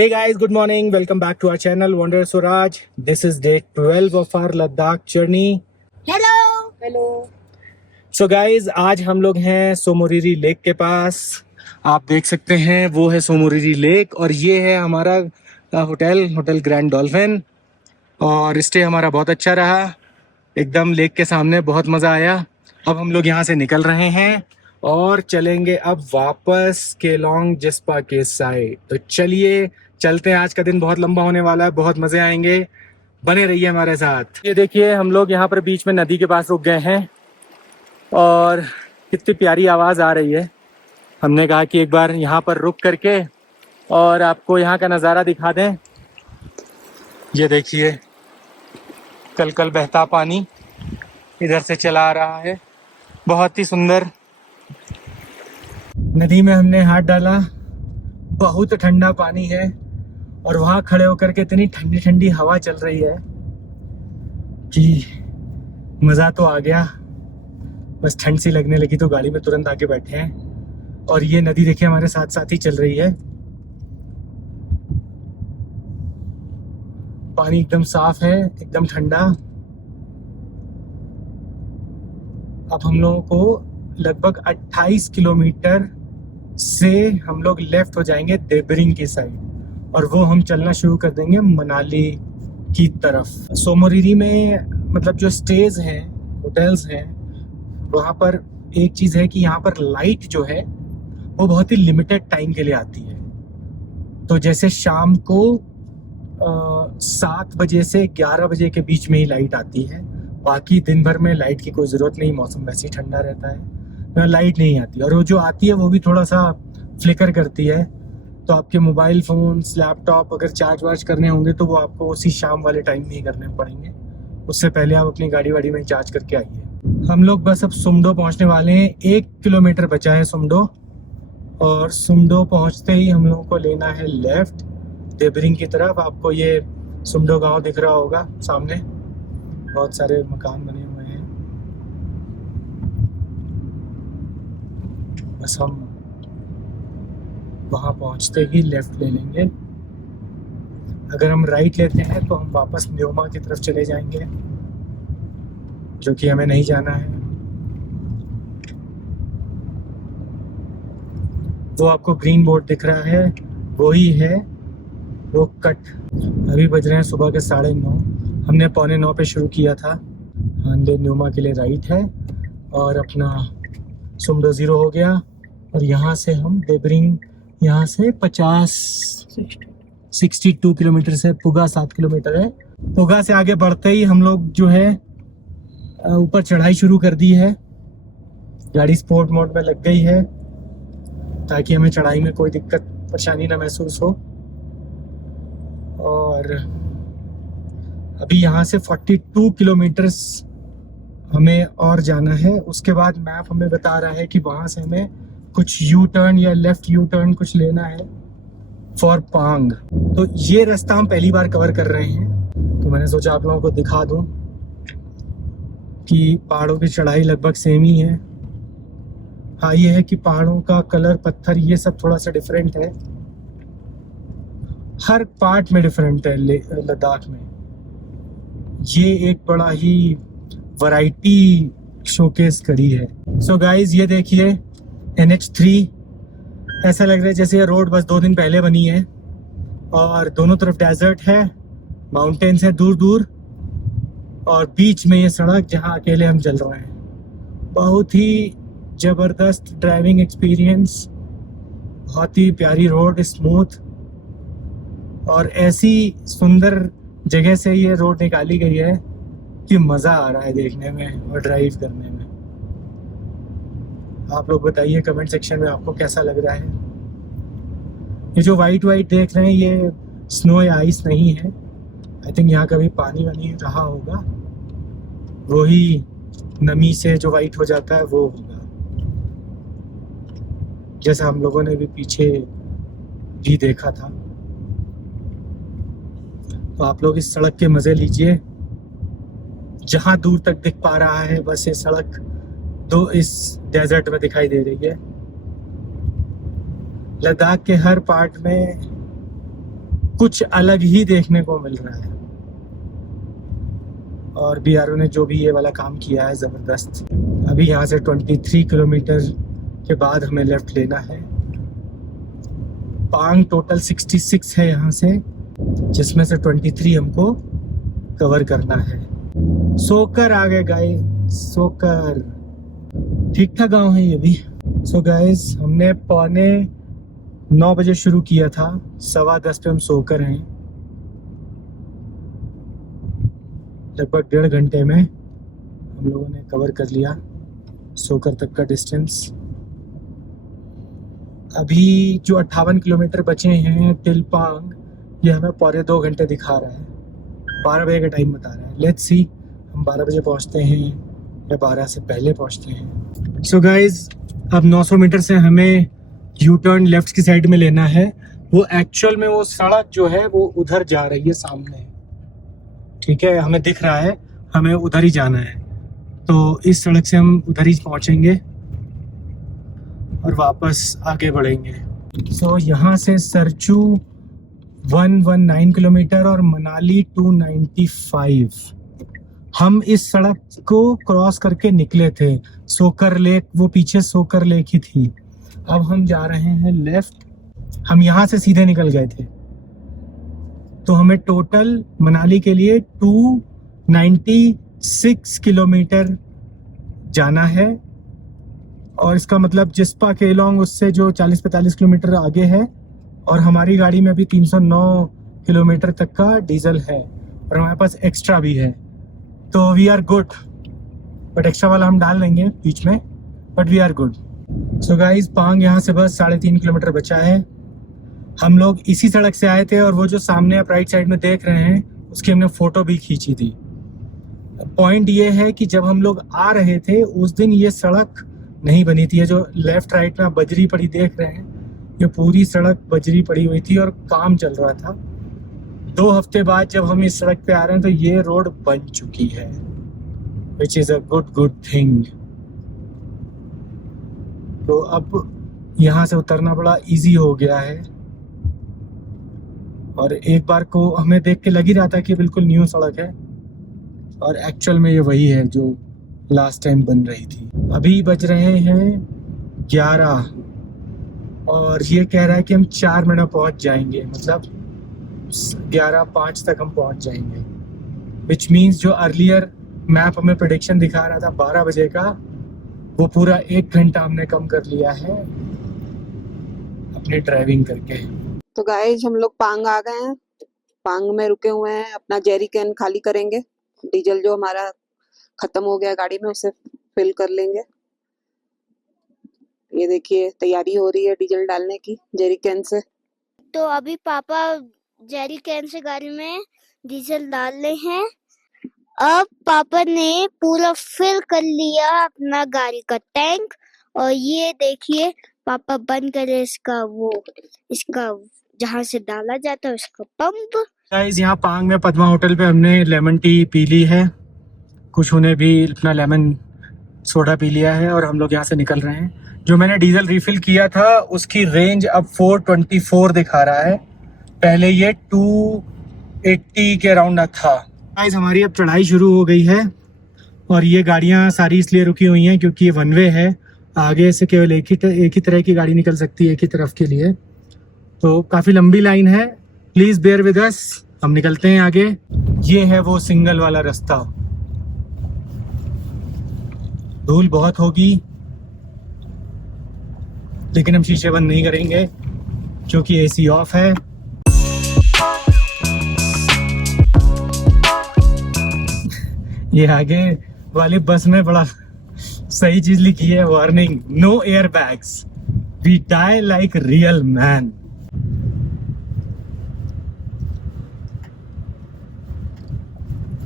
Hey guys, good morning. Welcome back to our channel Wanderer Suraj. This is day 12 of our Ladakh journey. Hello So guys, आज हम लोग हैं Tsomoriri lake के पास. आप देख सकते हैं वो है सोमोरिरी लेक और ये है हमारा होटल ग्रैंड डॉल्फिन. और स्टे हमारा बहुत अच्छा रहा, एकदम लेक के सामने, बहुत मज़ा आया. अब हम लोग यहाँ से निकल रहे हैं और चलेंगे अब वापस केलोंग जिस्पा के साइड. तो चलिए चलते हैं. आज का दिन बहुत लंबा होने वाला है, बहुत मज़े आएंगे, बने रहिए हमारे साथ. ये देखिए हम लोग यहाँ पर बीच में नदी के पास रुक गए हैं और कितनी प्यारी आवाज़ आ रही है. हमने कहा कि एक बार यहाँ पर रुक करके और आपको यहाँ का नज़ारा दिखा दें. ये देखिए कल कल बहता पानी इधर से चला आ रहा है, बहुत ही सुंदर. नदी में हमने हाथ डाला, बहुत ठंडा पानी है और वहाँ खड़े होकर के इतनी ठंडी ठंडी हवा चल रही है कि मज़ा तो आ गया. बस ठंड सी लगने लगी तो गाड़ी में तुरंत आके बैठे हैं और ये नदी देखिए हमारे साथ साथ ही चल रही है. पानी एकदम साफ है, एकदम ठंडा. अब हम लोगों को लगभग 28 किलोमीटर से हम लोग लेफ्ट हो जाएंगे देबरिंग की साइड और वो हम चलना शुरू कर देंगे मनाली की तरफ. सोमोरिरी में मतलब जो स्टेज हैं, होटल्स हैं, वहाँ पर एक चीज़ है कि यहाँ पर लाइट जो है वो बहुत ही लिमिटेड टाइम के लिए आती है. तो जैसे शाम को 7 बजे से 11 बजे के बीच में ही लाइट आती है. बाकी दिन भर में लाइट की कोई ज़रूरत नहीं, मौसम वैसे ही ठंडा रहता है, लाइट नहीं आती. और वो जो आती है वो भी थोड़ा सा फ्लिकर करती है. तो आपके मोबाइल फ़ोन्स, लैपटॉप अगर चार्ज वार्ज करने होंगे तो वो आपको उसी शाम वाले टाइम में ही करने पड़ेंगे. उससे पहले आप अपनी गाड़ी वाड़ी में चार्ज करके आइए. हम लोग बस अब सुमडो पहुंचने वाले हैं. 1 किलोमीटर बचा है सुमडो और सुमडो पहुंचते ही हम लोगों को लेना है लेफ़्ट देबरिंग की तरफ. आपको ये सुमडो गांव दिख रहा होगा सामने, बहुत सारे मकान बने हुए हैं. बस हम वहाँ पहुँचते ही लेफ़्ट ले लेंगे. अगर हम राइट लेते हैं तो हम वापस न्योमा की तरफ चले जाएंगे, जो कि हमें नहीं जाना है. वो आपको ग्रीन बोर्ड दिख रहा है, वो ही है वो कट. अभी बज रहे हैं सुबह के 9:30. हमने 8:45 पे शुरू किया था. हांडे न्योमा के लिए राइट है और अपना सुमडो 0 हो गया. और यहाँ से हम देबरिंग, यहाँ से 62 किलोमीटर से पुगा 7 किलोमीटर है. पुगा से आगे बढ़ते ही हम लोग जो है ऊपर चढ़ाई शुरू कर दी है. गाड़ी स्पोर्ट मोड में लग गई है ताकि हमें चढ़ाई में कोई दिक्कत परेशानी ना महसूस हो. और अभी यहाँ से 42 किलोमीटर्स हमें और जाना है. उसके बाद मैप हमें बता रहा है कि वहाँ से हमें कुछ यू टर्न या लेफ़्ट यू टर्न कुछ लेना है फॉर पांग. तो ये रास्ता हम पहली बार कवर कर रहे हैं, तो मैंने सोचा आप लोगों को दिखा दूँ कि पहाड़ों की चढ़ाई लगभग सेम ही है. हाँ, ये है कि पहाड़ों का कलर, पत्थर, ये सब थोड़ा सा डिफरेंट है. हर पार्ट में डिफरेंट है लद्दाख में. ये एक बड़ा ही वैरायटी शोकेस करी है. सो गाइज ये देखिए NH3, ऐसा लग रहा है जैसे ये रोड बस 2 दिन पहले बनी है और दोनों तरफ डेजर्ट है, माउंटेन्स है दूर दूर और बीच में ये सड़क जहाँ अकेले हम चल रहे हैं. बहुत ही ज़बरदस्त ड्राइविंग एक्सपीरियंस, बहुत ही प्यारी रोड, स्मूथ. और ऐसी सुंदर जगह से ये रोड निकाली गई है कि मज़ा आ रहा है देखने में और ड्राइव करने में. आप लोग बताइए कमेंट सेक्शन में आपको कैसा लग रहा है. ये जो वाइट वाइट देख रहे हैं ये स्नो या आइस नहीं है. आई थिंक यहाँ कभी पानी वानी रहा होगा, वही नमी से जो वाइट हो जाता है वो होगा, जैसा हम लोगों ने भी पीछे भी देखा था. तो आप लोग इस सड़क के मज़े लीजिए. जहाँ दूर तक दिख पा रहा है बस ये सड़क दो इस डेजर्ट में दिखाई दे रही है. लद्दाख के हर पार्ट में कुछ अलग ही देखने को मिल रहा है। और बीआरओ ने जो भी ये वाला काम किया है ज़बरदस्त। अभी यहाँ से 23 किलोमीटर के बाद हमें लेफ्ट लेना है। पांग टोटल 66 है यहाँ से, जिसमें से 23 हमको कवर करना है। सोकर आ गए गाइस, सोकर ठीक ठाक गाँव है ये भी। सो गाइस हमने 9:45 बजे शुरू किया था, 10:15 पे हम सोकर हैं। लगभग 1.5 घंटे में हम लोगों ने कवर कर लिया सोकर तक का डिस्टेंस। अभी जो 58 किलोमीटर बचे हैं टिलपांग, ये हमें 2.25 घंटे दिखा रहा है। 12 बजे का टाइम बता रहा है। लेट्स सी हम 12 बजे पहुंचते हैं या 12 से पहले पहुंचते हैं। सो गाइज अब 900 मीटर से हमें यू टर्न लेफ्ट की साइड में लेना है। वो एक्चुअल में वो सड़क जो है वो उधर जा रही है सामने, ठीक है, हमें दिख रहा है, हमें उधर ही जाना है। तो इस सड़क से हम उधर ही पहुंचेंगे और वापस आगे बढ़ेंगे। सो यहाँ से सरचू 119 किलोमीटर और मनाली 295। हम इस सड़क को क्रॉस करके निकले थे। सोकर लेक, वो पीछे सोकर लेक ही थी। अब हम जा रहे हैं लेफ्ट। हम यहाँ से सीधे निकल गए थे, तो हमें टोटल मनाली के लिए 296 किलोमीटर जाना है। और इसका मतलब जिस्पा केलोंग उससे जो 40-45 किलोमीटर आगे है। और हमारी गाड़ी में भी 309 किलोमीटर तक का डीजल है और हमारे पास एक्स्ट्रा भी है, तो we are good. But extra वाला हम डाल लेंगे बीच में, but we are good. So guys पांग यहाँ से बस 3.5 किलोमीटर बचा है। हम लोग इसी सड़क से आए थे और वो जो सामने आप राइट साइड में देख रहे हैं उसकी हमने फोटो भी खींची थी। पॉइंट ये है कि जब हम लोग आ रहे थे उस दिन ये सड़क नहीं बनी थी। ये जो लेफ्ट राइट में आप बजरी पड़ी देख रहे हैं, ये पूरी सड़क बजरी पड़ी हुई थी और काम चल रहा था। 2 हफ्ते बाद जब हम इस सड़क पे आ रहे हैं तो ये रोड बन चुकी है, which is a good thing. तो अब यहाँ से उतरना बड़ा इजी हो गया है। और एक बार को हमें देख के लग ही रहा था कि बिल्कुल न्यू सड़क है, और एक्चुअल में ये वही है जो लास्ट टाइम बन रही थी। अभी बज रहे हैं 11 और ये कह रहा है कि हम 4 मिनट में पहुंच जाएंगे, मतलब 11:05 तक हम पहुंच जाएंगे। विच मीन्स जो अर्लियर मैप हमें प्रेडिक्शन दिखा रहा था 12 बजे का, वो पूरा 1 घंटा हमने कम कर लिया है अपनी ड्राइविंग करके। तो गाइस हम लोग पांग आ गए हैं। पांग में रुके हुए हैं, अपना जेरी कैन खाली करेंगे। डीजल जो हमारा खत्म हो गया गाड़ी में उसे फिल कर लेंगे। ये देखिए तैयारी हो रही है डीजल डालने की जेरी कैन से। तो अभी पापा जेरी कैन से गाड़ी में डीजल डाल रहे हैं। अब पापा ने पूरा फिल कर लिया अपना गाड़ी का टैंक, और ये देखिए पापा बंद करे इसका जहाँ से डाला जाता है उसका पंप। गाइस यहाँ पांग में पद्मा होटल पे हमने लेमन टी पी ली है, कुछ उन्हें भी अपना लेमन सोडा पी लिया है और हम लोग यहाँ से निकल रहे हैं। जो मैंने डीजल रिफिल किया था उसकी रेंज अब 424 दिखा रहा है, पहले ये 280 के अराउंड था। गाइस हमारी अब चढ़ाई शुरू हो गई है और ये गाड़ियाँ सारी इसलिए रुकी हुई हैं क्योंकि ये वन वे है। आगे से केवल एक ही तरह की गाड़ी निकल सकती है, एक ही तरफ के लिए। तो काफ़ी लंबी लाइन है, प्लीज़ बेयर विद अस। हम निकलते हैं आगे। ये है वो सिंगल वाला रास्ता। धूल बहुत होगी लेकिन हम शीशे बंद नहीं करेंगे क्योंकि एसी ऑफ है। ये आगे वाली बस में बड़ा सही चीज लिखी है, warning, no air bags, we die like real man.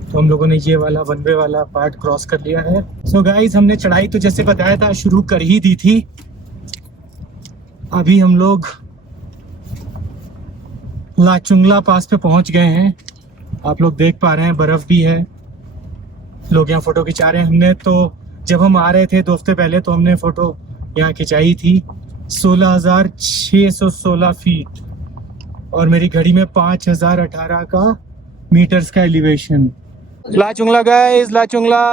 तो हम लोगों ने ये वाला वन वे वाला पार्ट क्रॉस कर लिया है। सो गाइस हमने चढ़ाई तो जैसे बताया था शुरू कर ही दी थी। अभी हम लोग लाचुंगला पास पे पहुंच गए हैं। आप लोग देख पा रहे हैं बर्फ भी है, लोग यहाँ फोटो खिंचा रहे हैं। हमने तो जब हम आ रहे थे 2 हफ्ते पहले तो हमने फोटो यहाँ खिंचाई थी। 16,616 फीट और मेरी घड़ी में 5018 का मीटर्स का एलिवेशन। लाचुंगला गाइस, लाचुंगला।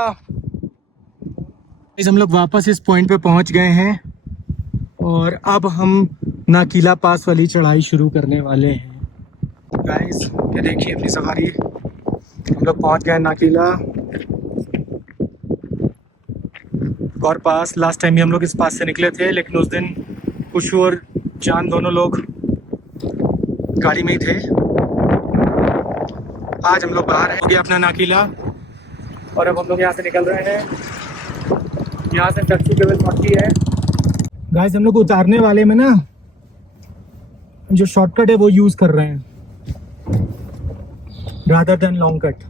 हम लोग वापस इस पॉइंट पे पहुंच गए हैं और अब हम नाकीला पास वाली चढ़ाई शुरू करने वाले हैं। गाइस ये देखिए अपनी सवारी, हम लोग पहुंच गए नाकीला और पास। लास्ट टाइम भी हम लोग इस पास से निकले थे, लेकिन उस दिन कुशु और जान दोनों लोग गाड़ी में ही थे। आज हम लोग बाहर हो गया अपना नाकीला और अब हम लोग यहाँ से निकल रहे हैं। यहाँ से टक्की केवल बाकी है। गाइस हम लोग उतारने वाले में ना जो शॉर्टकट है वो यूज कर रहे हैं रादर देन लॉन्ग कट।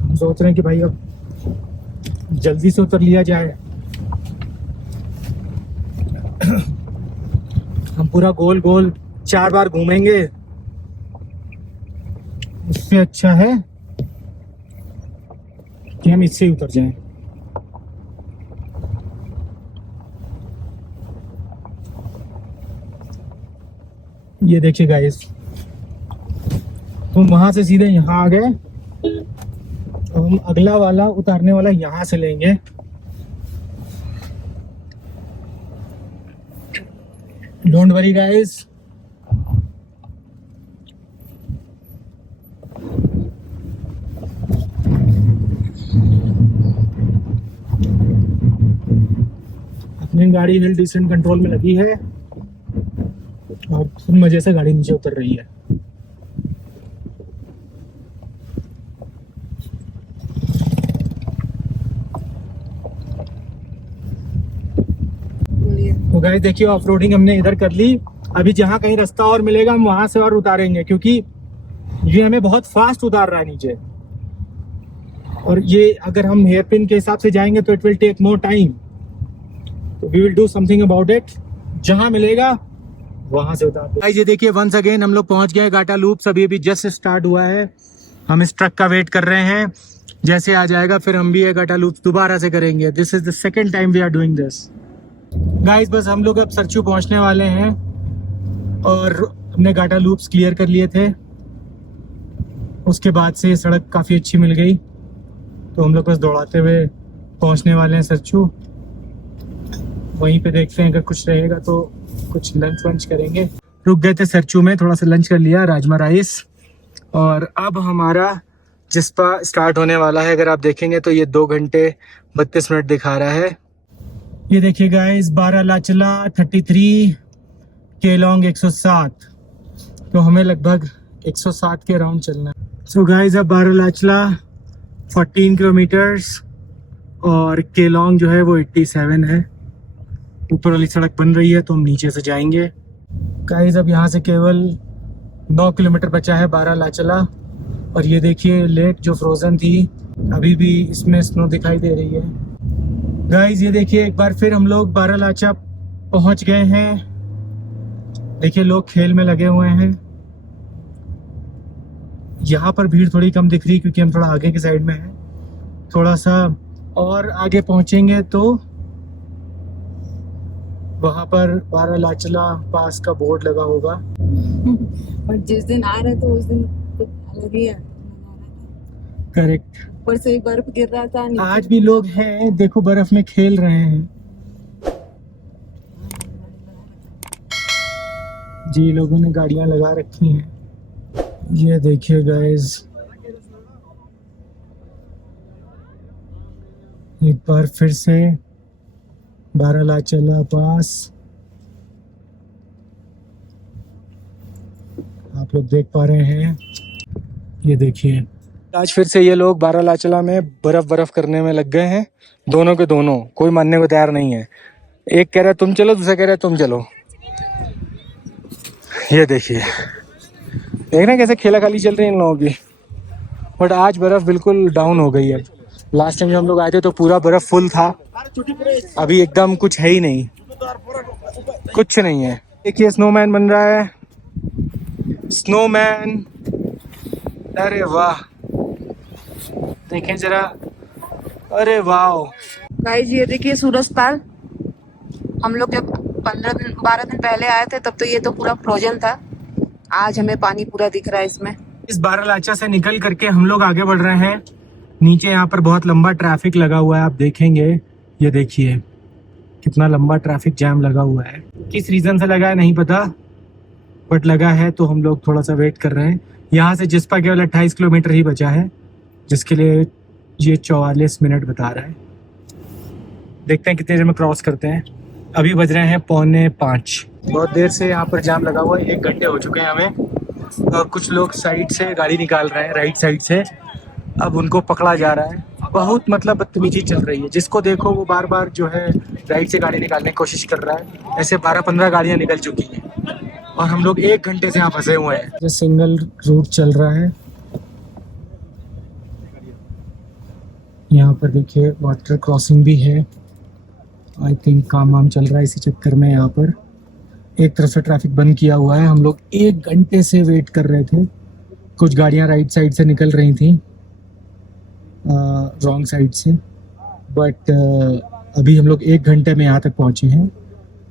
हम सोच रहे हैं कि भाई अब जल्दी से उतर लिया जाए। हम पूरा गोल गोल 4 बार घूमेंगे, उससे अच्छा है कि हम इससे ही उतर जाएं। ये देखिए गाइस, तो वहां से सीधे यहाँ आ गए। तो हम अगला वाला उतारने वाला यहाँ से लेंगे। डोंट वरी गाइस, अपनी गाड़ी हिल डिसेंट कंट्रोल में लगी है और फुल मजे से गाड़ी नीचे उतर रही है। तो गाइस देखिए ऑफ रोडिंग हमने इधर कर ली। अभी जहाँ कहीं रास्ता और मिलेगा हम वहां से और उतारेंगे, क्योंकि ये हमें बहुत फास्ट उतार रहा है नीचे। और ये अगर हम हेयर पिन के हिसाब से जाएंगे तो it will take more time. तो we will do something about it. जहां मिलेगा वहां से उतार दो। ये देखिए वंस अगेन हम लोग पहुंच गए गाटा लूप्स। अभी अभी जस्ट स्टार्ट हुआ है। हम इस ट्रक का वेट कर रहे हैं, जैसे आ जाएगा फिर हम भी ये गाटा लूप्स दोबारा से करेंगे। This is the second time we are doing this. Guys बस हम लोग अब सरचू पहुंचने वाले हैं और हमने गाटा लूप्स क्लियर कर लिए थे। उसके बाद से सड़क काफ़ी अच्छी मिल गई, तो हम लोग बस दौड़ाते हुए पहुंचने वाले हैं सरचू। वहीं पे देखते हैं अगर कुछ रहेगा तो कुछ लंच वंच करेंगे। रुक गए थे सरचू में, थोड़ा सा लंच कर लिया, राजमा राइस। और अब हमारा जिस्पा स्टार्ट होने वाला है। अगर आप देखेंगे तो ये 2 घंटे 32 मिनट दिखा रहा है। ये देखिए गाइस, 12 लाचला 33, केलोंग 107। तो हमें लगभग 107 के अराउंड चलना है। सो गाइस अब 12 लाचला 14 किलोमीटर्स और केलोंग जो है वो 87 है। ऊपर वाली सड़क बन रही है तो हम नीचे से जाएंगे। गाइस अब यहाँ से केवल 9 किलोमीटर बचा है 12 लाचला। और ये देखिए लेक जो फ्रोजन थी अभी भी इसमें स्नो दिखाई दे रही है। गाइस ये देखिए एक बार फिर हम लोग 12 लाचा पहुंच गए हैं। देखिए लोग खेल में लगे हुए हैं। यहाँ पर भीड़ थोड़ी कम दिख रही क्योंकि हम थोड़ा आगे की साइड में हैं। थोड़ा सा और आगे पहुंचेंगे तो वहां पर 12 लाचला पास का बोर्ड लगा होगा। और जिस दिन आ रहे तो उस दिन कुछ अलग ही है। करेक्ट। ऊपर से बर्फ गिर रहा था। आज भी लोग हैं, देखो बर्फ में खेल रहे हैं। जी लोगों ने गाड़ियां लगा रखी हैं। ये देखिए गाइस, एक बार फिर से 12 लाचला पास आप लोग देख पा रहे हैं। ये देखिए आज फिर से ये लोग 12 लाचला में बर्फ करने में लग गए हैं। दोनों के दोनों, कोई मानने को तैयार नहीं है। एक कह रहा है तुम चलो, दूसरा कह रहा है तुम चलो। ये देखिए, देख रहे हैं कैसे खेला खाली चल रही है इन लोगों की। बट आज बर्फ बिल्कुल डाउन हो गई है। लास्ट टाइम जब हम लोग आए थे तो पूरा बर्फ फुल था, अभी एकदम कुछ है ही नहीं, कुछ नहीं है। देखिए स्नोमैन बन रहा है, स्नोमैन। अरे वाह, देखें जरा, अरे वाह। गाइस ये देखिए सूरज ताल। हम लोग जब 12 दिन पहले आए थे तब तो ये तो पूरा फ्रोजन था। आज हमें पानी पूरा दिख रहा है इसमें। इस बारालाचा से निकल करके हम लोग आगे बढ़ रहे हैं। नीचे यहाँ पर बहुत लंबा ट्रैफिक लगा हुआ है, आप देखेंगे। ये देखिए कितना लंबा ट्रैफिक जैम लगा हुआ है। किस रीजन से लगा है नहीं पता, बट लगा है तो हम लोग थोड़ा सा वेट कर रहे हैं। यहाँ से जिस्पा केवल 28 किलोमीटर ही बचा है, जिसके लिए ये 44 मिनट बता रहा है। देखते हैं कितने देर में क्रॉस करते हैं। अभी बज रहे हैं 4:45। बहुत देर से यहाँ पर जाम लगा हुआ है, 1 घंटे हो चुके हैं हमें। और कुछ लोग साइड से गाड़ी निकाल रहे हैं, राइट साइड से। अब उनको पकड़ा जा रहा है। बहुत मतलब बदतमीजी चल रही है। जिसको देखो वो बार बार जो है राइट से गाड़ी निकालने की कोशिश कर रहा है। ऐसे 12-15 गाड़ियाँ निकल चुकी हैं और हम लोग 1 घंटे से यहाँ फंसे हुए हैं। ये सिंगल रूट चल रहा है। यहाँ पर देखिए वाटर क्रॉसिंग भी है। आई थिंक काम वाम चल रहा है इसी चक्कर में। यहाँ पर एक तरफ से ट्रैफिक बंद किया हुआ है। हम लोग 1 घंटे से वेट कर रहे थे। कुछ गाड़ियाँ राइट साइड से निकल रही थी, रॉन्ग साइड से, बट अभी हम लोग 1 घंटे में यहाँ तक पहुँचे हैं।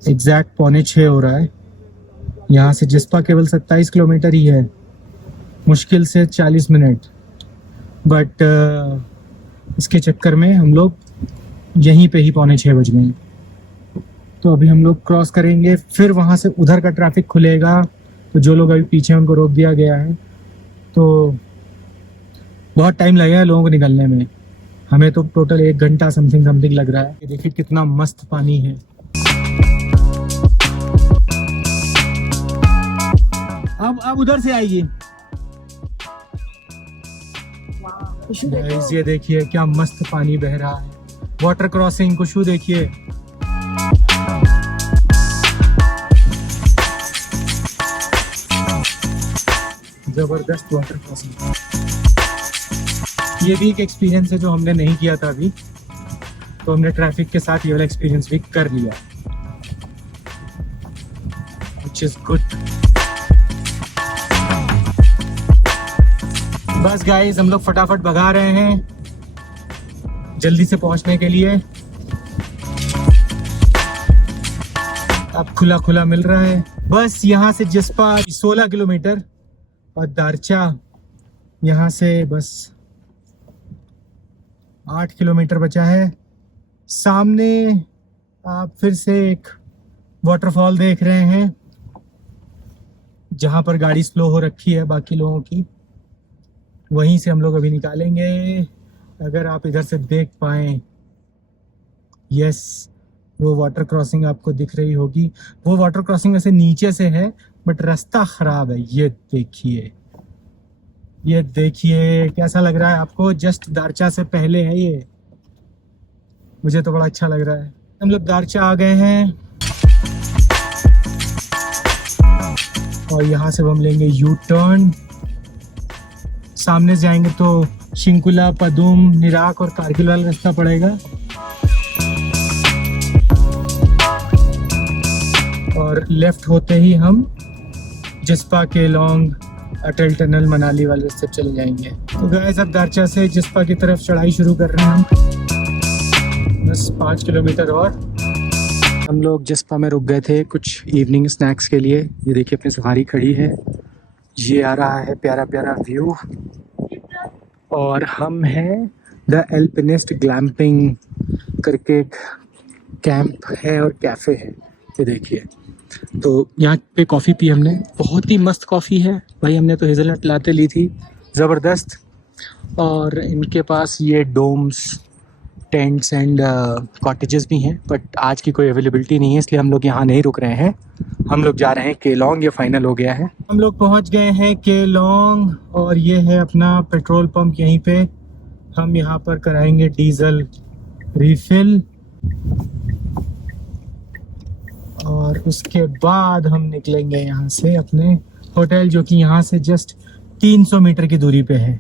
एग्जैक्ट 5:45 हो रहा है। यहाँ से जिस्पा केवल 27 किलोमीटर ही है, मुश्किल से 40 मिनट। बट इसके चक्कर में हम लोग यहीं पे ही 5:45 बज गए। तो अभी हम लोग क्रॉस करेंगे, फिर वहाँ से उधर का ट्रैफिक खुलेगा। तो जो लोग अभी पीछे उनको रोक दिया गया है। तो बहुत टाइम लगेगा लोगों को निकलने में। हमें तो टोटल 1 घंटा समथिंग लग रहा है। ये देखिए कितना मस्त पानी है। अब उधर से आएगी। Guys, ये देखिए क्या मस्त पानी बह रहा है। वाटर क्रॉसिंग कुशू देखिए। जबरदस्त वाटर क्रॉसिंग। ये भी एक एक्सपीरियंस है जो हमने नहीं किया था अभी, तो हमने ट्रैफिक के साथ ये वाला एक्सपीरियंस भी कर लिया, which is good। बस गाइस हम लोग फटाफट भगा रहे हैं जल्दी से पहुंचने के लिए। अब खुला खुला मिल रहा है। बस यहाँ से जिस्पा 16 किलोमीटर और दारचा यहाँ से बस 8 किलोमीटर बचा है। सामने आप फिर से एक वाटरफॉल देख रहे हैं जहाँ पर गाड़ी स्लो हो रखी है बाकी लोगों की। वहीं से हम लोग अभी निकालेंगे। अगर आप इधर से देख पाएं, यस, वो वाटर क्रॉसिंग आपको दिख रही होगी। वो वाटर क्रॉसिंग वैसे नीचे से है, बट रास्ता खराब है। ये देखिए, ये देखिए कैसा लग रहा है आपको। जस्ट दारचा से पहले है ये। मुझे तो बड़ा अच्छा लग रहा है। हम लोग दारचा आ गए हैं और यहाँ से हम लेंगे यू टर्न। सामने से जाएंगे तो शिंकुला, पदुम, निराक और कारगिल वाला रास्ता पड़ेगा। और लेफ्ट होते ही हम जिस्पा, केलोंग, अटल टनल, मनाली वाले रास्ते चले जाएंगे। तो गाइस अब दारचा से जिस्पा की तरफ चढ़ाई शुरू कर रहे हैं हम। बस 5 किलोमीटर और। हम लोग जिस्पा में रुक गए थे कुछ इवनिंग स्नैक्स के लिए। ये देखिए अपनी सवारी खड़ी है। ये आ रहा है प्यारा प्यारा व्यू। और हम हैं द एल्पिनिस्ट ग्लैम्पिंग करके कैंप है और कैफ़े है। ये देखिए, तो यहाँ पे कॉफ़ी पी हमने। बहुत ही मस्त कॉफ़ी है भाई। हमने तो हेज़लनट लाते ली थी, ज़बरदस्त। और इनके पास ये डोम्स, टेंट्स एंड कॉटेजेस भी हैं, बट आज की कोई अवेलेबिलिटी नहीं है, इसलिए हम लोग यहाँ नहीं रुक रहे हैं। हम लोग जा रहे हैं केलोंग। ये फाइनल हो गया है। हम लोग पहुँच गए हैं केलोंग और ये है अपना पेट्रोल पंप। यहीं पे हम यहाँ पर कराएंगे डीजल रिफिल और उसके बाद हम निकलेंगे यहाँ से अपने होटल, जो कि यहाँ से जस्ट 300 मीटर की दूरी पे है।